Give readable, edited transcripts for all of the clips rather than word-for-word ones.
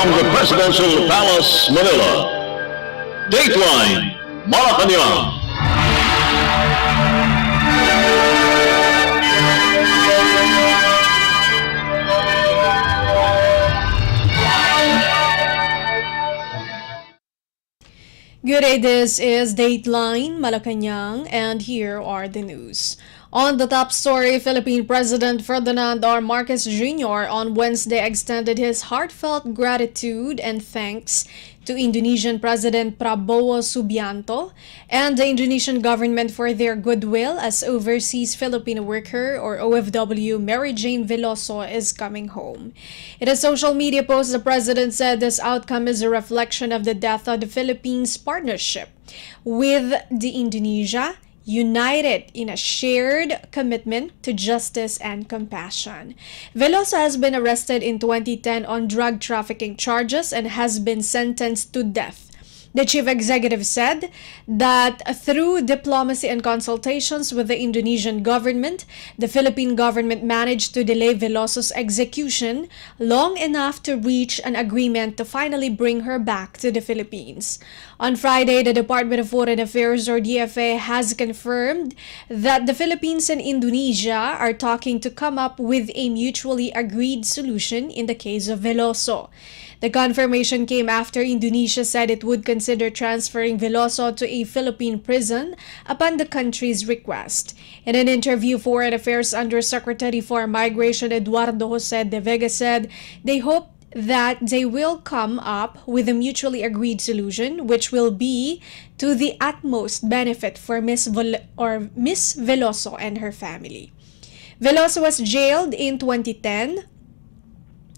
from the Presidential Palace, Manila, Dateline Malacañang. Good day, this is Dateline Malacañang, and here are the news. On the top story, Philippine President Ferdinand R. Marcos Jr. on Wednesday extended his heartfelt gratitude and thanks to Indonesian President Prabowo Subianto and the Indonesian government for their goodwill as overseas Filipino worker or OFW Mary Jane Veloso is coming home. In a social media post, the president said this outcome is a reflection of the depth of the Philippines' partnership with the Indonesia, united in a shared commitment to justice and compassion. Veloso has been arrested in 2010 on drug trafficking charges and has been sentenced to death. The chief executive said that through diplomacy and consultations with the Indonesian government, the Philippine government managed to delay Veloso's execution long enough to reach an agreement to finally bring her back to the Philippines. On Friday, the Department of Foreign Affairs or DFA has confirmed that the Philippines and Indonesia are talking to come up with a mutually agreed solution in the case of Veloso. The confirmation came after Indonesia said it would consider transferring Veloso to a Philippine prison upon the country's request. In an interview, Foreign Affairs Undersecretary for Migration Eduardo Jose de Vega said they hope that they will come up with a mutually agreed solution which will be to the utmost benefit for Miss Veloso and her family. Veloso was jailed in 2010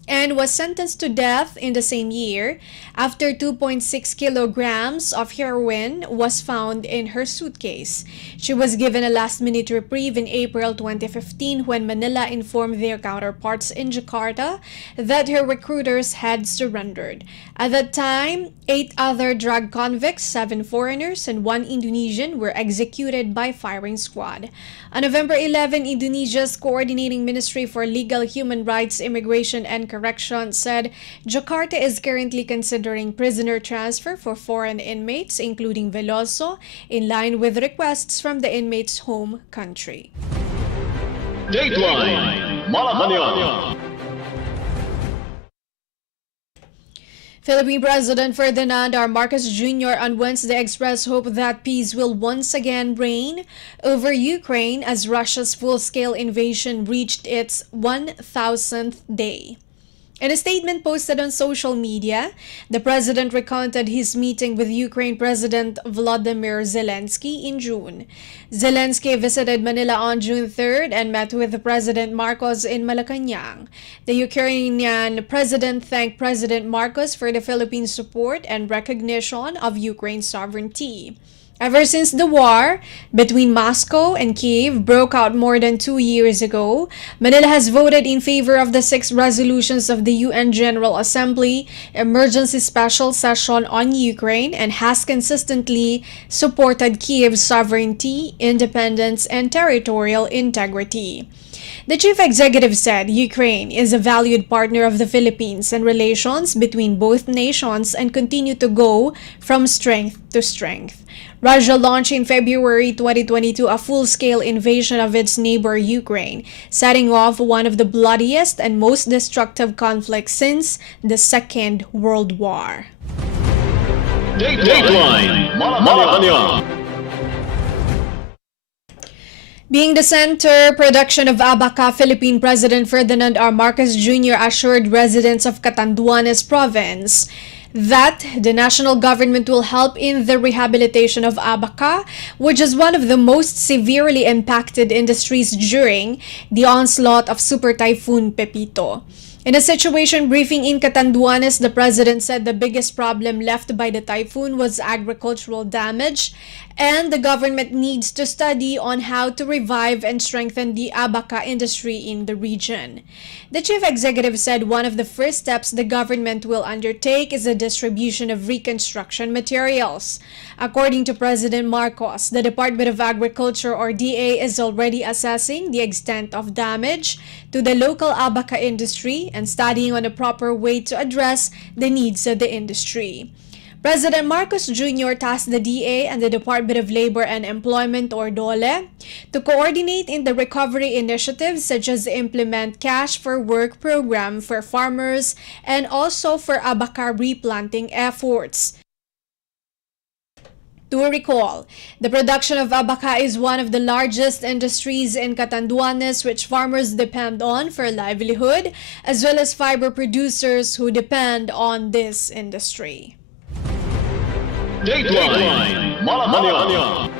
and was sentenced to death in the same year after 2.6 kilograms of heroin was found in her suitcase. She was given a last-minute reprieve in April 2015 when Manila informed their counterparts in Jakarta that her recruiters had surrendered. At that time, 8 other drug convicts, 7 foreigners, and 1 Indonesian were executed by firing squad. On November 11, Indonesia's Coordinating Ministry for Legal, Human Rights, Immigration, and Correction said Jakarta is currently considering prisoner transfer for foreign inmates, including Veloso, in line with requests from the inmate's home country. Dateline Malacañang. Philippine President Ferdinand R. Marcos Jr. on Wednesday expressed hope that peace will once again reign over Ukraine as Russia's full-scale invasion reached its 1,000th day. In a statement posted on social media, the president recounted his meeting with Ukraine President Volodymyr Zelensky in June. Zelensky visited Manila on June 3rd and met with President Marcos in Malacañang. The Ukrainian president thanked President Marcos for the Philippines' support and recognition of Ukraine's sovereignty. Ever since the war between Moscow and Kiev broke out more than 2 years ago, Manila has voted in favor of the 6 resolutions of the UN General Assembly Emergency Special Session on Ukraine and has consistently supported Kiev's sovereignty, independence, and territorial integrity. The chief executive said Ukraine is a valued partner of the Philippines and relations between both nations and continue to go from strength to strength. Russia launched in February 2022 a full-scale invasion of its neighbor Ukraine, setting off one of the bloodiest and most destructive conflicts since the Second World War. Dateline Malacañang. Being the center production of Abaca, Philippine President Ferdinand R. Marcos Jr. assured residents of Catanduanes province that the national government will help in the rehabilitation of Abaca, which is one of the most severely impacted industries during the onslaught of Super Typhoon Pepito. In a situation briefing in Catanduanes, the president said the biggest problem left by the typhoon was agricultural damage, and the government needs to study on how to revive and strengthen the abaca industry in the region. The chief executive said one of the first steps the government will undertake is a distribution of reconstruction materials. According to President Marcos, the Department of Agriculture or DA is already assessing the extent of damage to the local abaca industry and studying on a proper way to address the needs of the industry. President Marcos Jr. tasked the DA and the Department of Labor and Employment or DOLE to coordinate in the recovery initiatives such as implement Cash for Work program for farmers and also for abaca replanting efforts. To recall, the production of abaca is one of the largest industries in Catanduanes which farmers depend on for livelihood, as well as fiber producers who depend on this industry. Dateline Malacañang.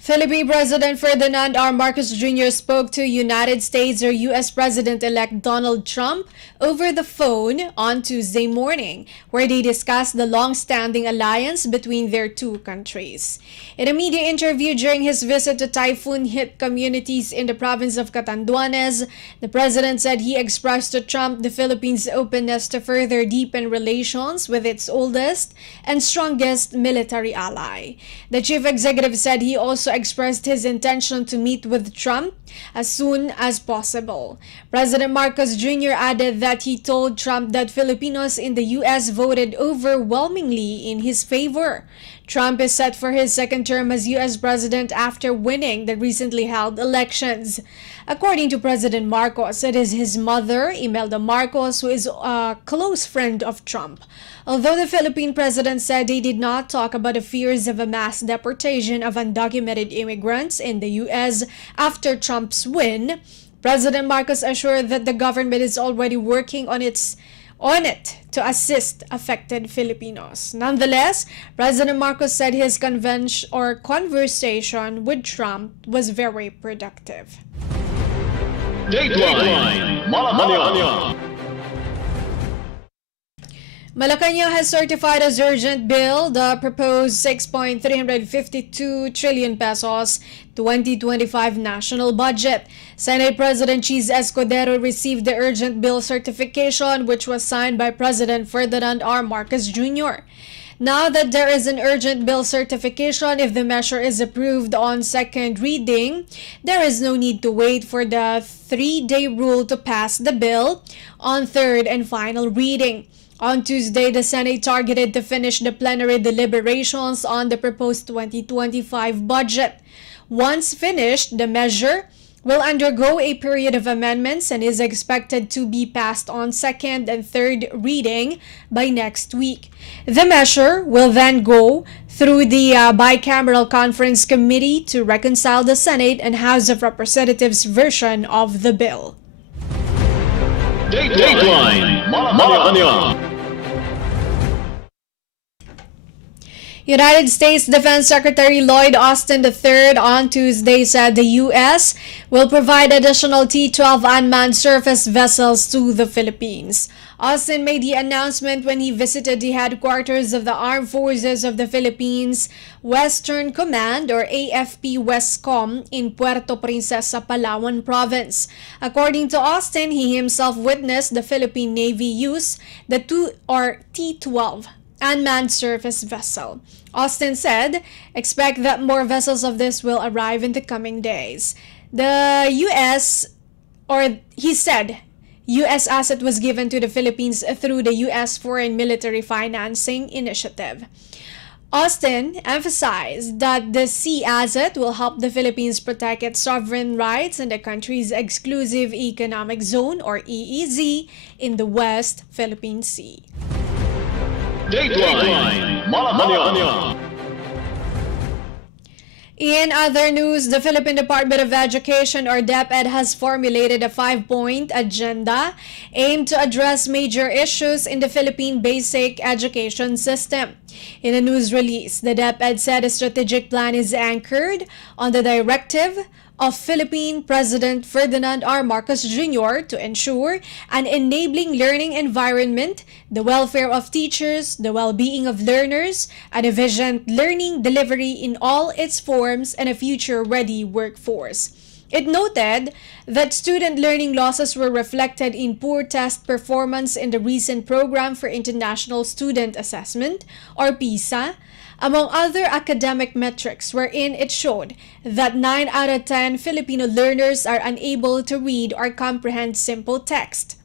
Philippine President Ferdinand R. Marcos Jr. spoke to United States or U.S. President-elect Donald Trump over the phone on Tuesday morning, where they discussed the long-standing alliance between their two countries. In a media interview during his visit to typhoon-hit communities in the province of Catanduanes, the president said he expressed to Trump the Philippines' openness to further deepen relations with its oldest and strongest military ally. The chief executive said he also expressed his intention to meet with Trump as soon as possible. President Marcos Jr. added that he told Trump that Filipinos in the U.S. voted overwhelmingly in his favor. Trump is set for his second term as U.S. president after winning the recently held elections. According to President Marcos, it is his mother, Imelda Marcos, who is a close friend of Trump. Although the Philippine president said he did not talk about the fears of a mass deportation of undocumented immigrants in the U.S. after Trump's win, President Marcos assured that the government is already working on it to assist affected Filipinos. Nonetheless, President Marcos said his conversation with Trump was very productive. Dateline Malacañang. Malacañang has certified as urgent bill the proposed 6.352 trillion pesos 2025 national budget. Senate President Cheese Escudero received the urgent bill certification, which was signed by President Ferdinand R. Marcos Jr. Now that there is an urgent bill certification, if the measure is approved on second reading, there is no need to wait for the 3-day rule to pass the bill on third and final reading. On Tuesday, the Senate targeted to finish the plenary deliberations on the proposed 2025 budget. Once finished, the measure will undergo a period of amendments and is expected to be passed on second and third reading by next week. The measure will then go through the bicameral conference committee to reconcile the Senate and House of Representatives version of the bill. Dateline Malacañang. United States Defense Secretary Lloyd Austin III on Tuesday said the U.S. will provide additional T-12 unmanned surface vessels to the Philippines. Austin made the announcement when he visited the headquarters of the Armed Forces of the Philippines Western Command or AFP Westcom in Puerto Princesa, Palawan Province. According to Austin, he himself witnessed the Philippine Navy use the T-12 unmanned surface vessel. Austin said, expect that more vessels of this will arrive in the coming days. He said, U.S. asset was given to the Philippines through the U.S. Foreign Military Financing Initiative. Austin emphasized that the sea asset will help the Philippines protect its sovereign rights in the country's exclusive economic zone or EEZ in the West Philippine Sea. Dateline Malacañang. In other news, the Philippine Department of Education or DepEd has formulated a 5-point agenda aimed to address major issues in the Philippine basic education system. In a news release, the DepEd said a strategic plan is anchored on the directive of Philippine President Ferdinand R. Marcos Jr. to ensure an enabling learning environment, the welfare of teachers, the well-being of learners, an efficient learning delivery in all its forms, and a future-ready workforce. It noted that student learning losses were reflected in poor test performance in the recent Program for International Student Assessment, or PISA, among other academic metrics, wherein it showed that 9 out of 10 Filipino learners are unable to read or comprehend simple text.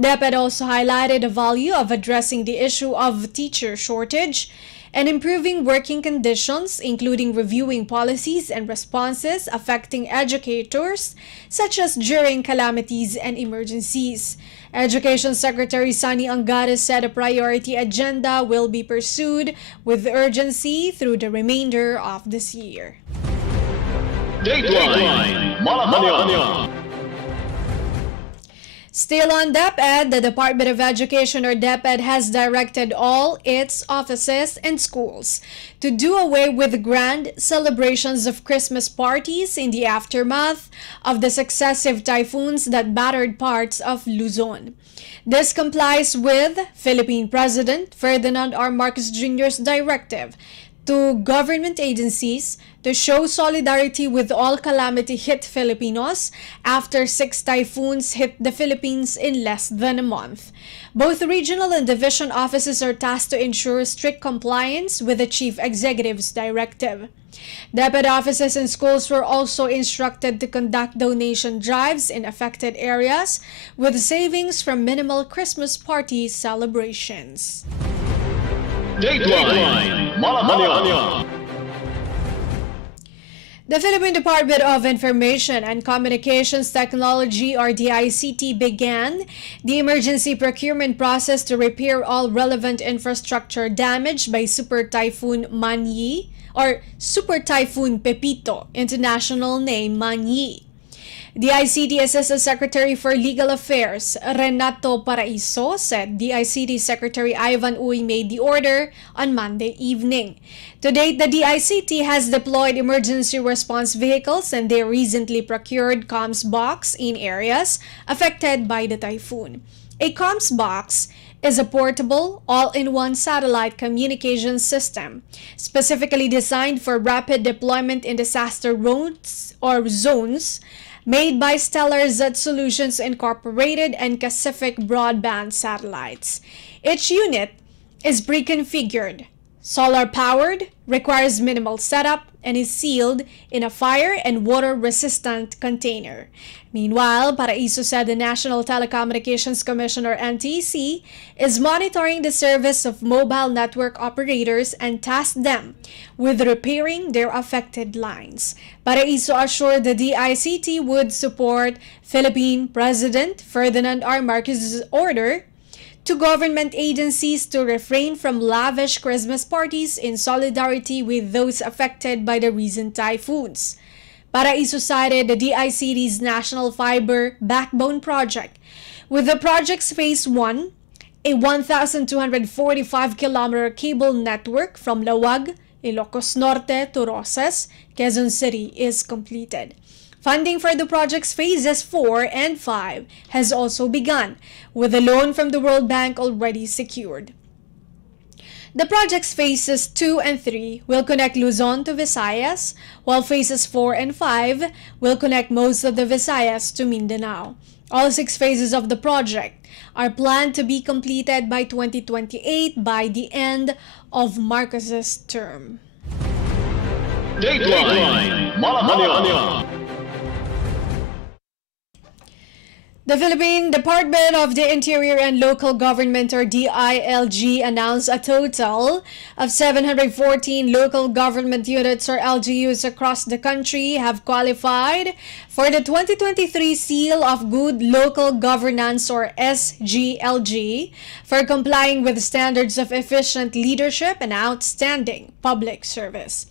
DepEd also highlighted the value of addressing the issue of teacher shortage and improving working conditions, including reviewing policies and responses affecting educators, such as during calamities and emergencies. Education Secretary Sunny Angara said a priority agenda will be pursued with urgency through the remainder of this year. Dateline Malacañang. Still on DepEd, the Department of Education, or DepEd, has directed all its offices and schools to do away with grand celebrations of Christmas parties in the aftermath of the successive typhoons that battered parts of Luzon. This complies with Philippine President Ferdinand R. Marcos Jr.'s directive to government agencies to show solidarity with all calamity-hit Filipinos after 6 typhoons hit the Philippines in less than a month. Both regional and division offices are tasked to ensure strict compliance with the Chief Executive's directive. DepEd offices and schools were also instructed to conduct donation drives in affected areas with savings from minimal Christmas party celebrations. Dateline Malacañang. The Philippine Department of Information and Communications Technology, or DICT, began the emergency procurement process to repair all relevant infrastructure damaged by Super Typhoon Manyi, or Super Typhoon Pepito, international name Manyi. The ICT Assistant Secretary for Legal Affairs, Renato Paraiso, said DICT Secretary Ivan Uy made the order on Monday evening. To date, the DICT has deployed emergency response vehicles and they recently procured comms box in areas affected by the typhoon. A comms box is a portable, all-in-one satellite communication system specifically designed for rapid deployment in disaster roads or zones, made by Stellar Z Solutions Incorporated and Pacific Broadband Satellites. Each unit is pre-configured, solar-powered, requires minimal setup, and is sealed in a fire and water-resistant container. Meanwhile, Paraiso said the National Telecommunications Commission, or NTC, is monitoring the service of mobile network operators and tasked them with repairing their affected lines. Paraiso assured the DICT would support Philippine President Ferdinand R. Marcos' order to government agencies to refrain from lavish Christmas parties in solidarity with those affected by the recent typhoons. Paraiso cited the DICT's National Fiber Backbone Project, with the project's Phase 1, a 1,245-kilometer cable network from Lawag, Ilocos Norte to Roses, Quezon City is completed. Funding for the project's phases 4 and 5 has also begun, with a loan from the World Bank already secured. The project's phases 2 and 3 will connect Luzon to Visayas, while phases 4 and 5 will connect most of the Visayas to Mindanao. All 6 phases of the project are planned to be completed by 2028 by the end of Marcos's term. Dateline Malacañang. The Philippine Department of the Interior and Local Government, or DILG, announced a total of 714 local government units, or LGUs, across the country have qualified for the 2023 Seal of Good Local Governance, or SGLG, for complying with standards of efficient leadership and outstanding public service.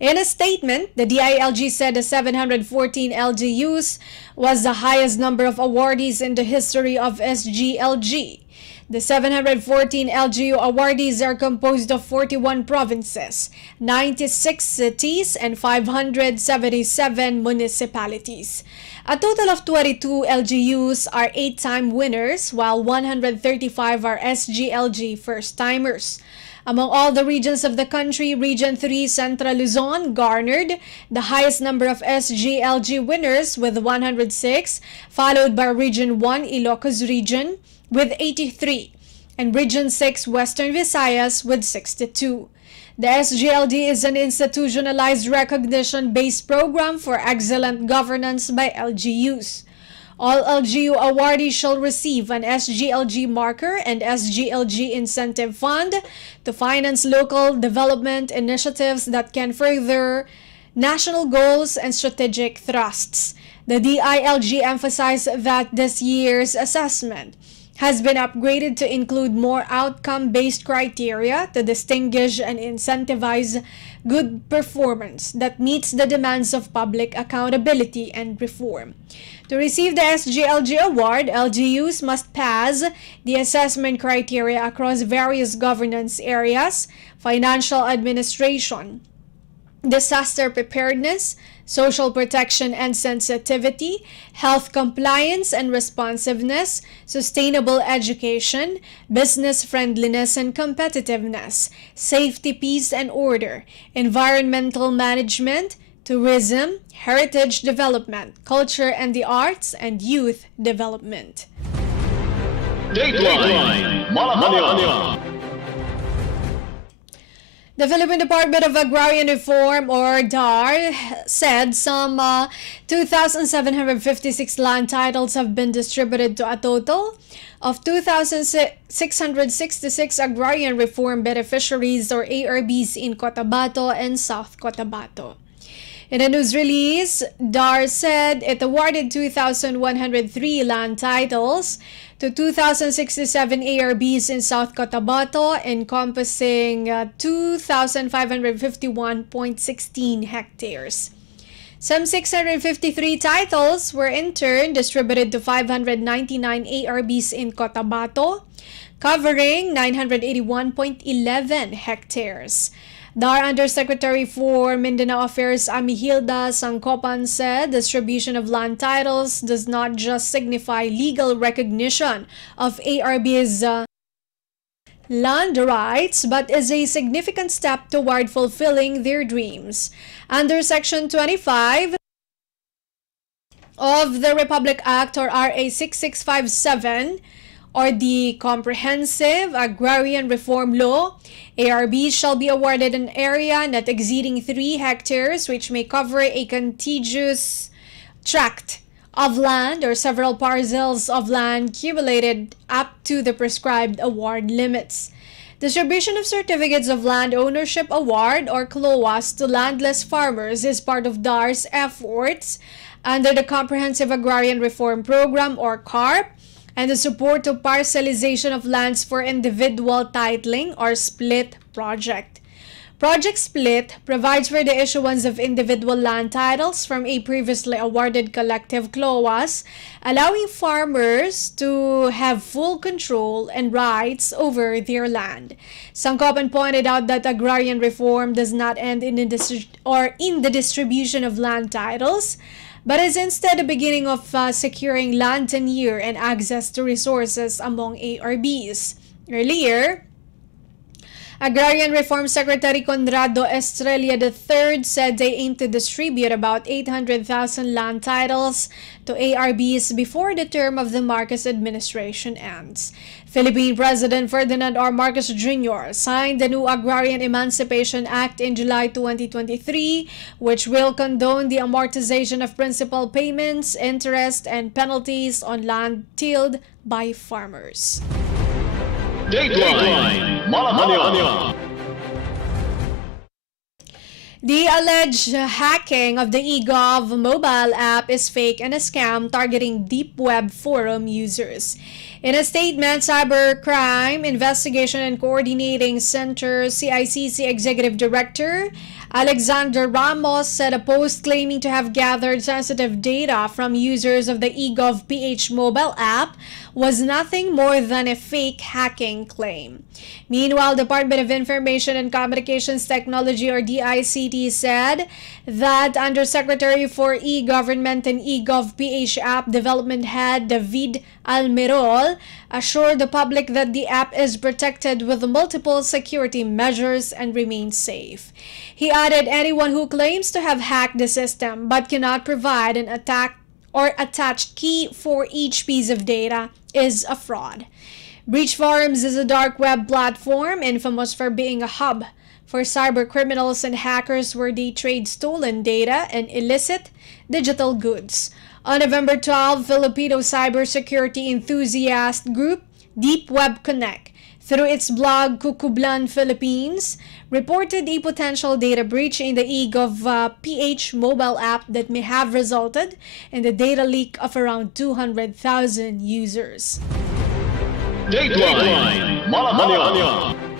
In a statement, the DILG said the 714 LGUs was the highest number of awardees in the history of SGLG. The 714 LGU awardees are composed of 41 provinces, 96 cities, and 577 municipalities. A total of 22 LGUs are 8-time winners, while 135 are SGLG first-timers. Among all the regions of the country, Region 3 Central Luzon garnered the highest number of SGLG winners with 106, followed by Region 1 Ilocos Region with 83, and Region 6 Western Visayas with 62. The SGLD is an institutionalized recognition-based program for excellent governance by LGUs. All LGU awardees shall receive an SGLG marker and SGLG incentive fund to finance local development initiatives that can further national goals and strategic thrusts. The DILG emphasized that this year's assessment has been upgraded to include more outcome-based criteria to distinguish and incentivize good performance that meets the demands of public accountability and reform. To receive the SGLG award, LGUs must pass the assessment criteria across various governance areas: financial administration, disaster preparedness, social protection and sensitivity, health compliance and responsiveness, sustainable education, business friendliness and competitiveness, safety, peace and order, environmental management, tourism, heritage development, culture and the arts, and youth development. Dateline Malacañang. The Philippine Department of Agrarian Reform, or DAR, said some 2,756 land titles have been distributed to a total of 2,666 agrarian reform beneficiaries, or ARBs, in Cotabato and South Cotabato. In a news release, DAR said it awarded 2,103 land titles to 2,067 ARBs in South Cotabato, encompassing 2,551.16 hectares. Some 653 titles were in turn distributed to 599 ARBs in Cotabato, covering 981.11 hectares. DAR Undersecretary for Mindanao Affairs Amihilda Sangkopan said distribution of land titles does not just signify legal recognition of ARB's land rights, but is a significant step toward fulfilling their dreams. Under Section 25 of the Republic Act, or RA 6657, or the Comprehensive Agrarian Reform Law, ARBs shall be awarded an area not exceeding 3 hectares, which may cover a contiguous tract of land or several parcels of land cumulated up to the prescribed award limits. Distribution of certificates of land ownership award, or CLOAS, to landless farmers is part of DAR's efforts under the Comprehensive Agrarian Reform Program, or CARP, and the support to parcelization of lands for individual titling, or SPLIT project. Project SPLIT provides for the issuance of individual land titles from a previously awarded collective CLOAS, allowing farmers to have full control and rights over their land. Sangkopan pointed out that agrarian reform does not end in the distribution of land titles, but is instead the beginning of securing land tenure and access to resources among ARBs. Earlier, Agrarian Reform Secretary Conrado Estrella III said they aim to distribute about 800,000 land titles to ARBs before the term of the Marcos administration ends. Philippine President Ferdinand R. Marcos Jr. signed the new Agrarian Emancipation Act in July 2023, which will condone the amortization of principal payments, interest, and penalties on land tilled by farmers. Dateline Malacañang. The alleged hacking of the eGov mobile app is fake and a scam targeting deep web forum users. In a statement, Cybercrime Investigation and Coordinating Center CICC Executive Director Alexander Ramos said a post claiming to have gathered sensitive data from users of the eGov PH mobile app was nothing more than a fake hacking claim. Meanwhile, Department of Information and Communications Technology, or DICT, DPWH said that Undersecretary for E-Government and eGov.ph app development head David Almerol assured the public that the app is protected with multiple security measures and remains safe. He added anyone who claims to have hacked the system but cannot provide an attack or attached key for each piece of data is a fraud. Breach Forums is a dark web platform infamous for being a hub for cyber criminals and hackers where they trade stolen data and illicit digital goods. On November 12, Filipino cybersecurity enthusiast group Deep Web Connect, through its blog Kukublan Philippines, reported a potential data breach in the eGov.ph mobile app that may have resulted in the data leak of around 200,000 users. Dateline Malacañang.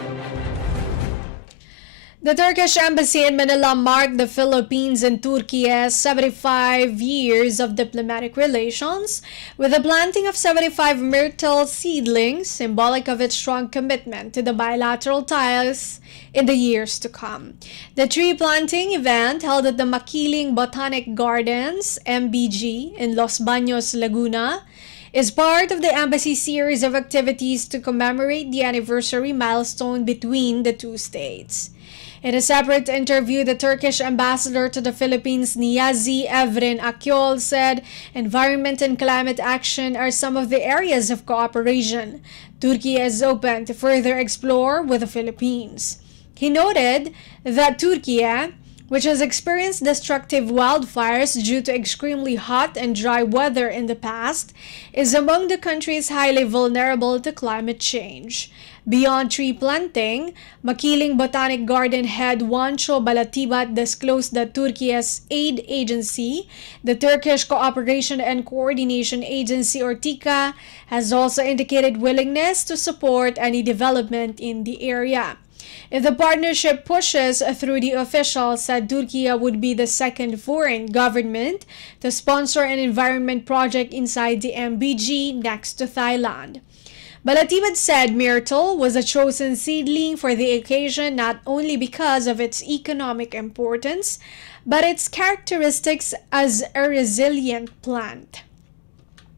The Turkish embassy in Manila marked the Philippines and Turkey's 75 years of diplomatic relations with the planting of 75 myrtle seedlings, symbolic of its strong commitment to the bilateral ties in the years to come. The tree planting event held at the Makiling Botanic Gardens, MBG, in Los Baños, Laguna, is part of the embassy series of activities to commemorate the anniversary milestone between the two states. In a separate interview, the Turkish ambassador to the Philippines, Niyazi Evren Akyol, said environment and climate action are some of the areas of cooperation Turkey is open to further explore with the Philippines. He noted that Turkey, which has experienced destructive wildfires due to extremely hot and dry weather in the past, is among the countries highly vulnerable to climate change. Beyond tree planting, Makiling Botanic Garden head Wancho Balatibat disclosed that Turkey's aid agency, the Turkish Cooperation and Coordination Agency or TICA, has also indicated willingness to support any development in the area. If the partnership pushes through, the officials said Turkey would be the second foreign government to sponsor an environment project inside the MBG next to Thailand. Balatibat said myrtle was a chosen seedling for the occasion not only because of its economic importance, but its characteristics as a resilient plant.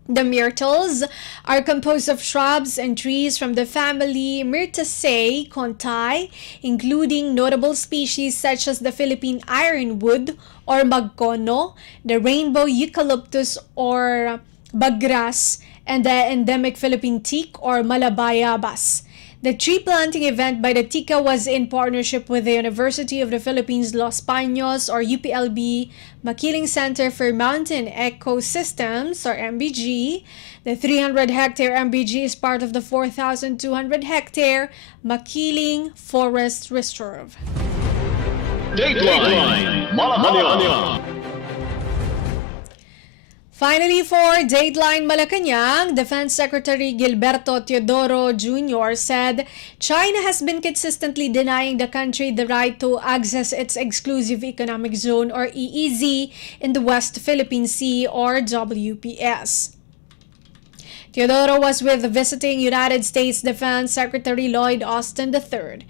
The myrtles are composed of shrubs and trees from the family Myrtaceae contai, including notable species such as the Philippine ironwood or magkono, the rainbow eucalyptus or bagras, and the endemic Philippine teak or malabayabas. The tree planting event by the TICA was in partnership with the University of the Philippines Los Baños or UPLB Makiling Center for Mountain Ecosystems or MBG. The 300-hectare MBG is part of the 4,200-hectare Makiling Forest Reserve. Dateline Malacañang. Finally, for Dateline Malacañang, Defense Secretary Gilberto Teodoro Jr. said China has been consistently denying the country the right to access its exclusive economic zone or EEZ in the West Philippine Sea or WPS. Teodoro was with visiting United States Defense Secretary Lloyd Austin III.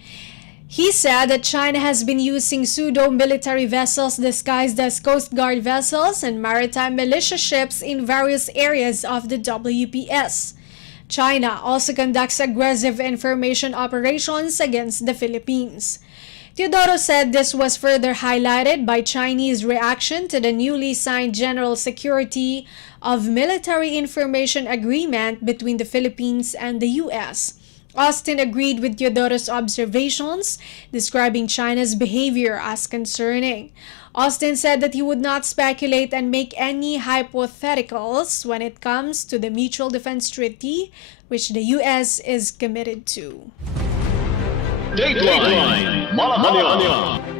He said that China has been using pseudo-military vessels disguised as Coast Guard vessels and maritime militia ships in various areas of the WPS. China also conducts aggressive information operations against the Philippines. Teodoro said this was further highlighted by Chinese reaction to the newly signed General Security of Military Information Agreement between the Philippines and the U.S. Austin agreed with Teodoro's observations, describing China's behavior as concerning. Austin said that he would not speculate and make any hypotheticals when it comes to the Mutual Defense Treaty, which the U.S. is committed to. Dateline Malacañang.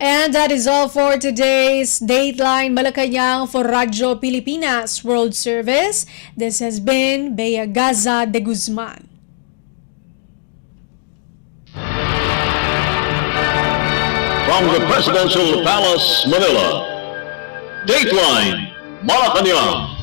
And that is all for today's Dateline Malacañang for Radyo Pilipinas World Service. This has been Bea Gaza-de Guzman. From the Presidential Palace, Manila. Dateline Malacañang.